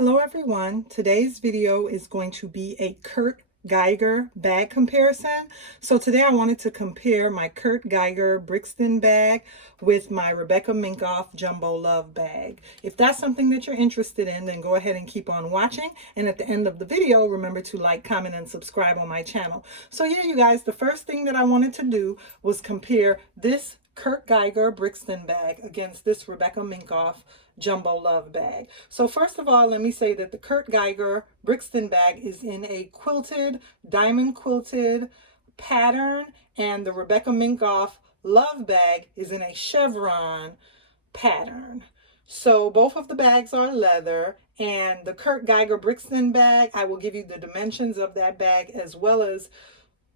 Hello everyone, today's video is going to be a Kurt Geiger bag comparison. So today I wanted to compare my Kurt Geiger Brixton bag with my Rebecca Minkoff Jumbo Love bag. If that's something that you're interested in, then go ahead and keep on watching. And at the end of the video, remember to like, comment, and subscribe on my channel. So yeah, you guys, the first thing that I wanted to do was compare this Kurt Geiger Brixton bag against this Rebecca Minkoff Jumbo Love bag. So first of all, let me say that the Kurt Geiger Brixton bag is in a quilted, diamond quilted pattern, and the Rebecca Minkoff Love bag is in a chevron pattern. So both of the bags are leather, and the Kurt Geiger Brixton bag, I will give you the dimensions of that bag as well as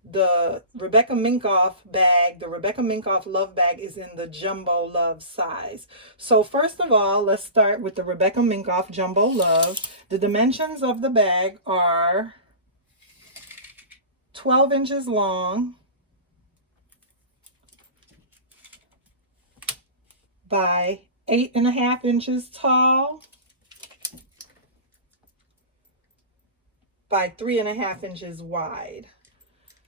the Rebecca Minkoff bag. The Rebecca Minkoff Love bag is in the Jumbo Love size. So first of all, let's start with the Rebecca Minkoff Jumbo Love. The dimensions of the bag are 12 inches long by 8.5 inches tall by 3.5 inches wide.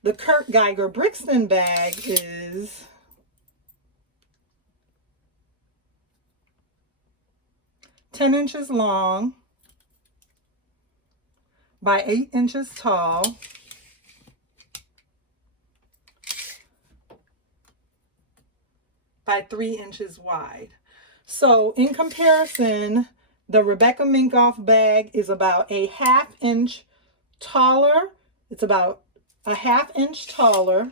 The Kurt Geiger Brixton bag is 10 inches long by 8 inches tall by 3 inches wide. So in comparison, the Rebecca Minkoff bag is about a 1/2 inch taller. It's about a 1/2 inch taller.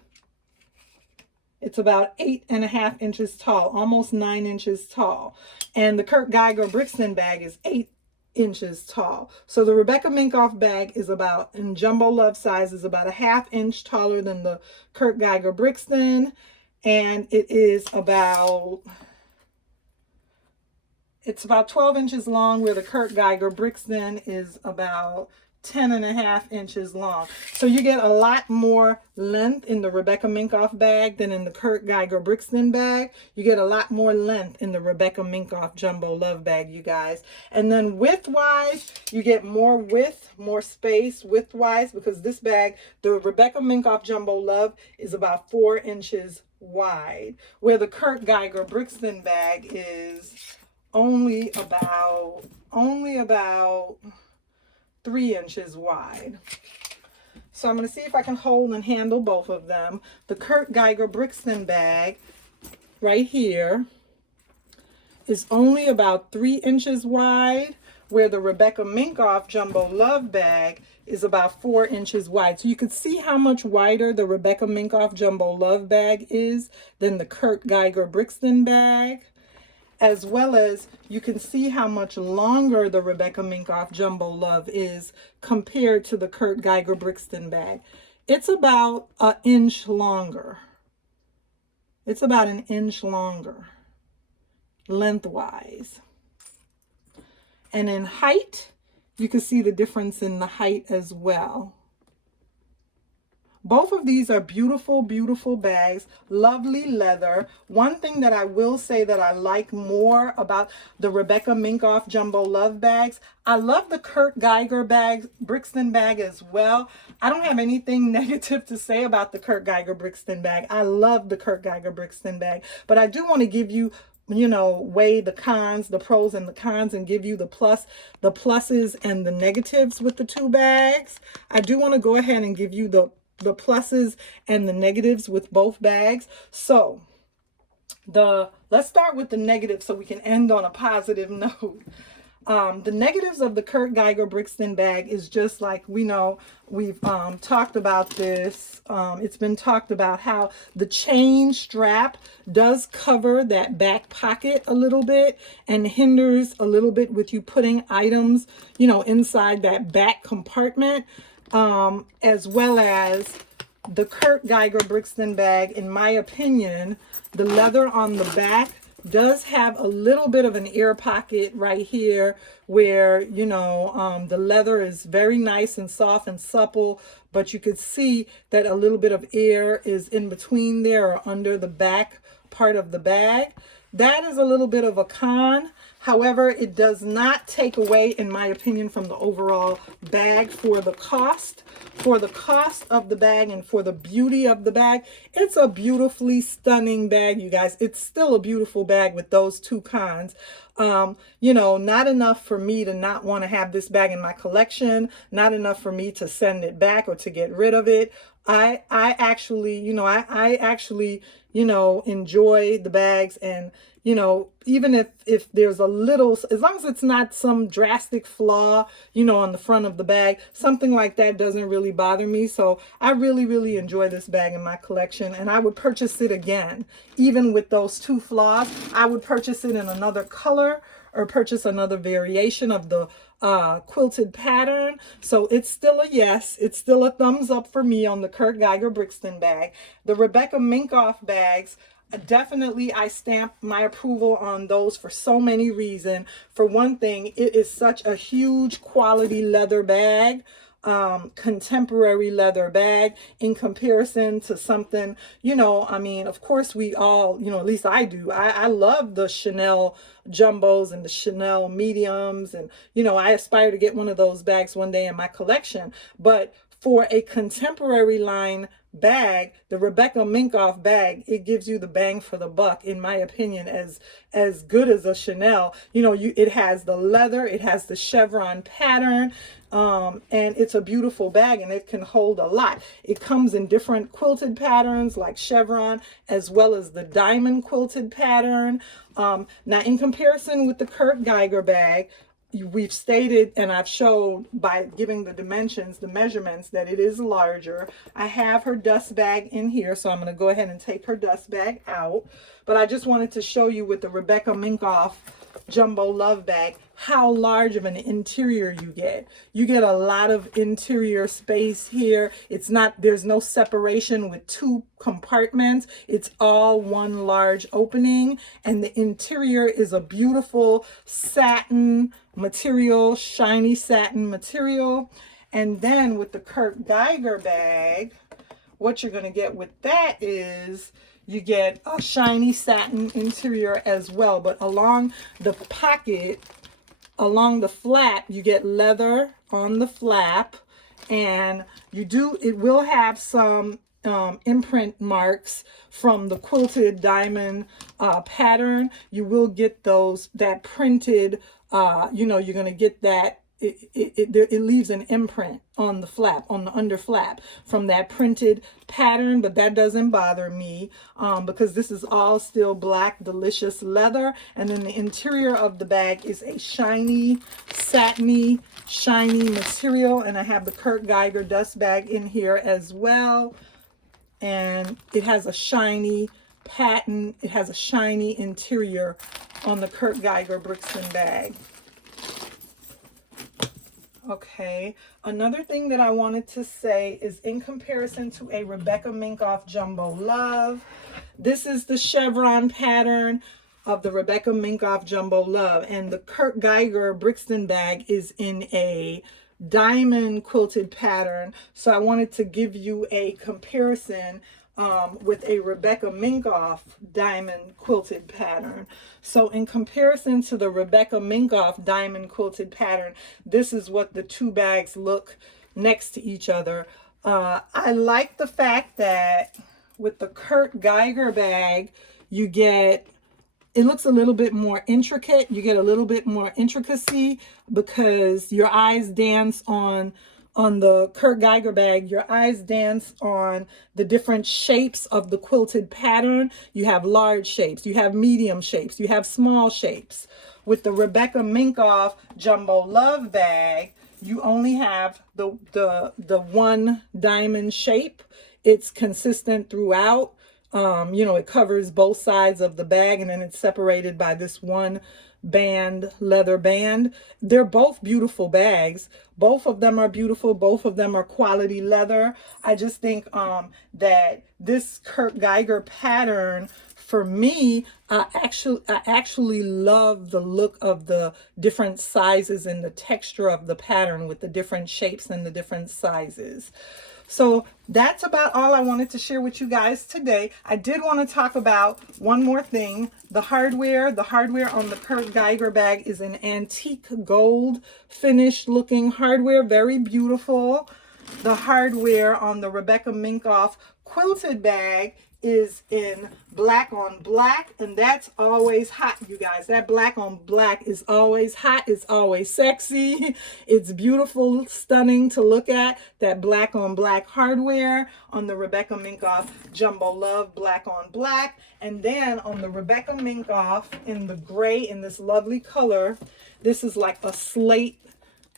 It's about 8.5 inches tall, almost 9 inches tall. And the Kurt Geiger Brixton bag is 8 inches tall. So the Rebecca Minkoff bag is about, in Jumbo Love size, is about a 1/2 inch taller than the Kurt Geiger Brixton. And it is about, it's about 12 inches long, where the Kurt Geiger Brixton is about 10.5 inches long. So you get a lot more length in the Rebecca Minkoff bag than in the Kurt Geiger Brixton bag. You get a lot more length in the Rebecca Minkoff Jumbo Love bag, you guys. And then width-wise, you get more width, more space width-wise, because this bag, the Rebecca Minkoff Jumbo Love, is about 4 inches wide, where the Kurt Geiger Brixton bag is only about 3 inches wide. So I'm going to see if I can hold and handle both of them. The Kurt Geiger Brixton bag right here is only about 3 inches wide, where the Rebecca Minkoff Jumbo Love bag is about 4 inches wide. So you can see how much wider the Rebecca Minkoff Jumbo Love bag is than the Kurt Geiger Brixton bag, as well as you can see how much longer the Rebecca Minkoff Jumbo Love is compared to the Kurt Geiger Brixton bag. It's about an inch longer. It's about an inch longer lengthwise. And in height, you can see the difference in the height as well. Both of these are beautiful, beautiful bags, lovely leather. One thing that I will say that I like more about the Rebecca Minkoff Jumbo Love bags, I love the Kurt Geiger bag, Brixton bag as well. I don't have anything negative to say about the Kurt Geiger Brixton bag. I love the Kurt Geiger Brixton bag, but I do want to give you, weigh the cons, the pros and the cons, and give you the pluses and the negatives with the two bags. I do want to go ahead and give you the pluses and the negatives with both bags. So let's start with the negatives so we can end on a positive note. The negatives of the Kurt Geiger Brixton bag is just like we know. We've talked about this. It's been talked about how the chain strap does cover that back pocket a little bit and hinders a little bit with you putting items, inside that back compartment. As well as the Kurt Geiger Brixton bag, in my opinion, the leather on the back does have a little bit of an air pocket right here where, the leather is very nice and soft and supple, but you could see that a little bit of air is in between there or under the back part of the bag. That is a little bit of a con. However, it does not take away, in my opinion, from the overall bag for the cost. For the cost of the bag and for the beauty of the bag, it's a beautifully stunning bag, you guys. It's still a beautiful bag with those two cons. You know, not enough for me to not want to have this bag in my collection, not enough for me to send it back or to get rid of it. I actually, you know, I actually, you know, enjoy the bags, and, you know, even if there's a little, as long as it's not some drastic flaw, you know, on the front of the bag, something like that doesn't really bother me. So I really, really enjoy this bag in my collection, and I would purchase it again. Even with those two flaws, I would purchase it in another color or purchase another variation of the quilted pattern. So it's still a yes. It's still a thumbs up for me on the Geiger Brixton bag. The Rebecca Minkoff bags, definitely I stamp my approval on those for so many reasons. For one thing, it is such a huge quality leather bag. Contemporary leather bag in comparison to something, you know, I mean, of course we all, you know, at least I do. I love the Chanel jumbos and the Chanel mediums, and, you know, I aspire to get one of those bags one day in my collection. But for a contemporary line bag, the Rebecca Minkoff bag, it gives you the bang for the buck, in my opinion, as good as a Chanel. You know, it has the leather, it has the chevron pattern, and it's a beautiful bag, and it can hold a lot. It comes in different quilted patterns like chevron, as well as the diamond quilted pattern. Now, in comparison with the Geiger bag, we've stated, and I've showed by giving the dimensions, the measurements, that it is larger. I have her dust bag in here, so I'm going to go ahead and take her dust bag out. But I just wanted to show you with the Rebecca Minkoff Jumbo Love bag how large of an interior you get. You get a lot of interior space here. It's not, there's no separation with two compartments. It's all one large opening, and the interior is a beautiful satin material, shiny satin material. And then with the Geiger bag, what you're going to get with that is you get a shiny satin interior as well, but along the pocket, along the flap, you get leather on the flap, and it will have some imprint marks from the quilted diamond pattern. You will get that printed, you know, you're going to get that. It leaves an imprint on the flap, on the under flap, from that printed pattern, but that doesn't bother me because this is all still black, delicious leather. And then the interior of the bag is a shiny, satiny, shiny material. And I have the Geiger dust bag in here as well. And it has a shiny pattern. It has a shiny interior on the Geiger Brixton bag. Okay, another thing that I wanted to say is in comparison to a Rebecca Minkoff Jumbo Love, this is the chevron pattern of the Rebecca Minkoff Jumbo Love, and the Geiger Brixton bag is in a diamond quilted pattern. So I wanted to give you a comparison with a Rebecca Minkoff diamond quilted pattern. So in comparison to the Rebecca Minkoff diamond quilted pattern, this is what the two bags look next to each other. I like the fact that with the Geiger bag, you get, it looks a little bit more intricate. You get a little bit more intricacy because your eyes dance on the Geiger bag, your eyes dance on the different shapes of the quilted pattern. You have large shapes, you have medium shapes, you have small shapes. With the Rebecca Minkoff Jumbo Love bag, you only have the one diamond shape. It's consistent throughout. You know, it covers both sides of the bag, and then it's separated by this one band, leather band. They're both beautiful bags. Both of them are beautiful. Both of them are quality leather. I just think that this Geiger pattern for me, I actually love the look of the different sizes and the texture of the pattern with the different shapes and the different sizes. So that's about all I wanted to share with you guys today. I did want to talk about one more thing. The hardware on the Kurt Geiger bag is an antique gold finished looking hardware, very beautiful. The hardware on the Rebecca Minkoff quilted bag is in black on black, and that's always hot, you guys. That black on black is always hot. It's always sexy. It's beautiful, stunning to look at. That black on black hardware on the Rebecca Minkoff Jumbo Love black on black. And then on the Rebecca Minkoff in the gray, in this lovely color, this is like a slate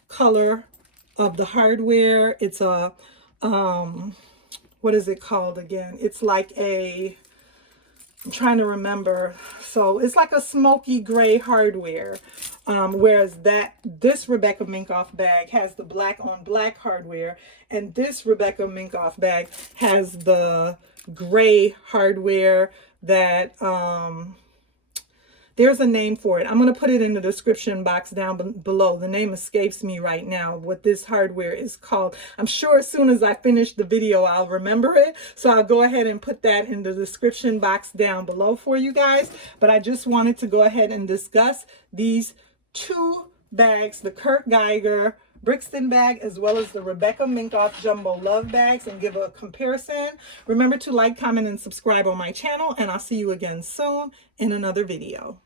color of the hardware. It's a what is it called again? It's like a, I'm trying to remember. So it's like a smoky gray hardware. Whereas this Rebecca Minkoff bag has the black on black hardware, and this Rebecca Minkoff bag has the gray hardware that, there's a name for it. I'm going to put it in the description box down below. The name escapes me right now, what this hardware is called. I'm sure as soon as I finish the video, I'll remember it. So I'll go ahead and put that in the description box down below for you guys. But I just wanted to go ahead and discuss these two bags, the Kurt Geiger Brixton bag as well as the Rebecca Minkoff Jumbo Love bags, and give a comparison. Remember to like, comment, and subscribe on my channel, and I'll see you again soon in another video.